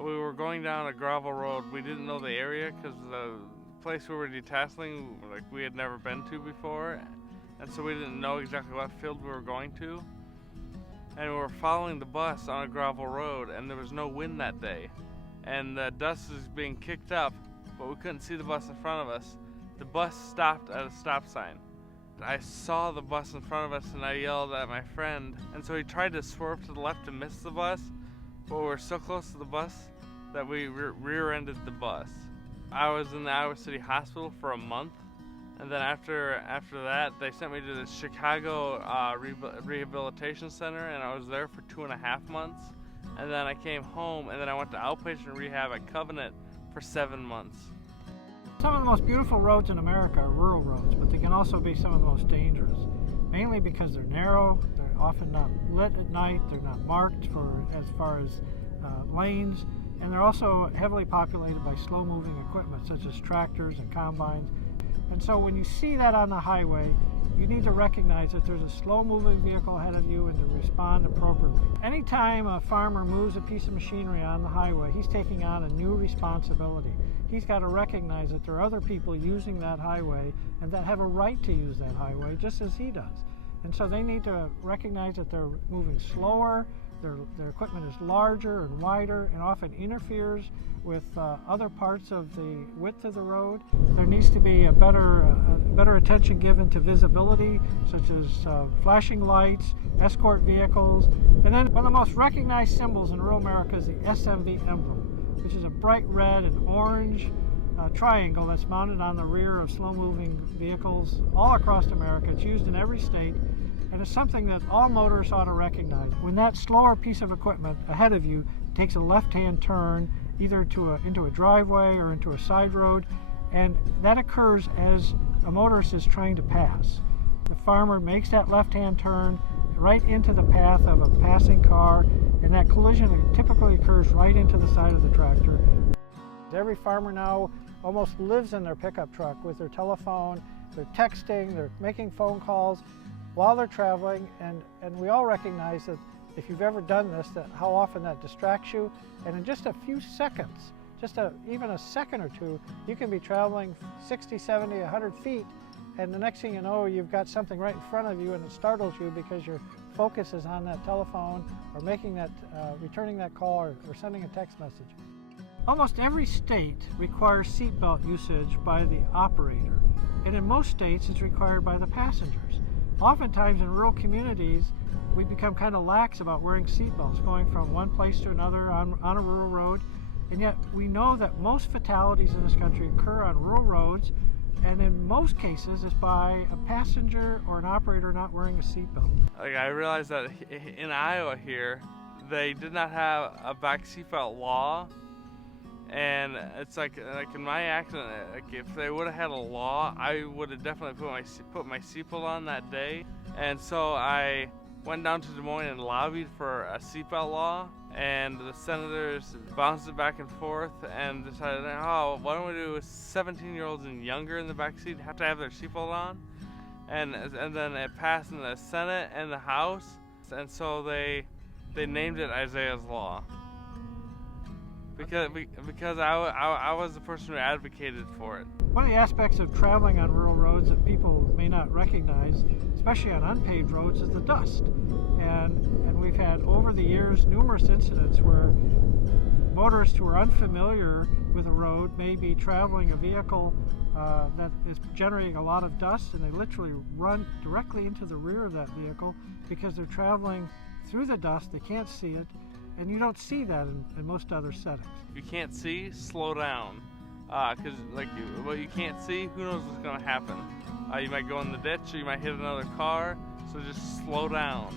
We were going down a gravel road. We didn't know the area because the place we were detasseling, we had never been to before, and so we didn't know exactly what field we were going to. And we were following the bus on a gravel road, and there was no wind that day, and the dust was being kicked up, but we couldn't see the bus in front of us. The bus stopped at a stop sign. I saw the bus in front of us, and I yelled at my friend, and so he tried to swerve to the left to miss the bus, but we were so close to the bus that we rear-ended the bus. I was in the Iowa City Hospital for a month, and then after that, they sent me to the Chicago Rehabilitation Center, and I was there for 2.5 months. And then I came home, and then I went to outpatient rehab at Covenant for 7 months. Some of the most beautiful roads in America are rural roads, but they can also be some of the most dangerous, mainly because they're narrow, they're often not lit at night, they're not marked as far as lanes, and they're also heavily populated by slow-moving equipment such as tractors and combines. And so when you see that on the highway, you need to recognize that there's a slow-moving vehicle ahead of you and to respond appropriately. Anytime a farmer moves a piece of machinery on the highway, he's taking on a new responsibility. He's got to recognize that there are other people using that highway and that have a right to use that highway just as he does. And so they need to recognize that they're moving slower, their equipment is larger and wider and often interferes with other parts of the width of the road. There needs to be a better attention given to visibility, such as flashing lights, escort vehicles, and then one of the most recognized symbols in rural America is the SMV emblem, which is a bright red and orange triangle that's mounted on the rear of slow-moving vehicles all across America. It's used in every state, and it's something that all motorists ought to recognize. When that slower piece of equipment ahead of you takes a left-hand turn, either into a driveway or into a side road, and that occurs as a motorist is trying to pass. The farmer makes that left-hand turn right into the path of a passing car, and that collision typically occurs right into the side of the tractor. Every farmer now almost lives in their pickup truck with their telephone, they're texting, they're making phone calls while they're traveling, and we all recognize that if you've ever done this, that how often that distracts you, and in just a few seconds, even a second or two, you can be traveling 60, 70, 100 feet, and the next thing you know, you've got something right in front of you and it startles you because your focus is on that telephone or returning that call or sending a text message. Almost every state requires seatbelt usage by the operator, and in most states it's required by the passengers. Oftentimes in rural communities, we become kind of lax about wearing seatbelts, going from one place to another on a rural road, and yet we know that most fatalities in this country occur on rural roads, and in most cases it's by a passenger or an operator not wearing a seatbelt. I realized that in Iowa here, they did not have a back seatbelt law, and it's like in my accident, if they would have had a law, I would have definitely put my seatbelt on that day. And so I went down to Des Moines and lobbied for a seatbelt law, and the senators bounced it back and forth and decided, oh, why don't we do 17-year-olds and younger in the back seat have to have their seatbelt on? And then it passed in the Senate and the House, and so they named it Isaiah's Law. Because I was the person who advocated for it. One of the aspects of traveling on rural roads that people may not recognize, especially on unpaved roads, is the dust. And we've had over the years numerous incidents where motorists who are unfamiliar with a road may be traveling a vehicle that is generating a lot of dust, and they literally run directly into the rear of that vehicle because they're traveling through the dust, they can't see it. And you don't see that in most other settings. If you can't see, slow down. Because what you can't see, who knows what's going to happen. You might go in the ditch, or you might hit another car, so just slow down.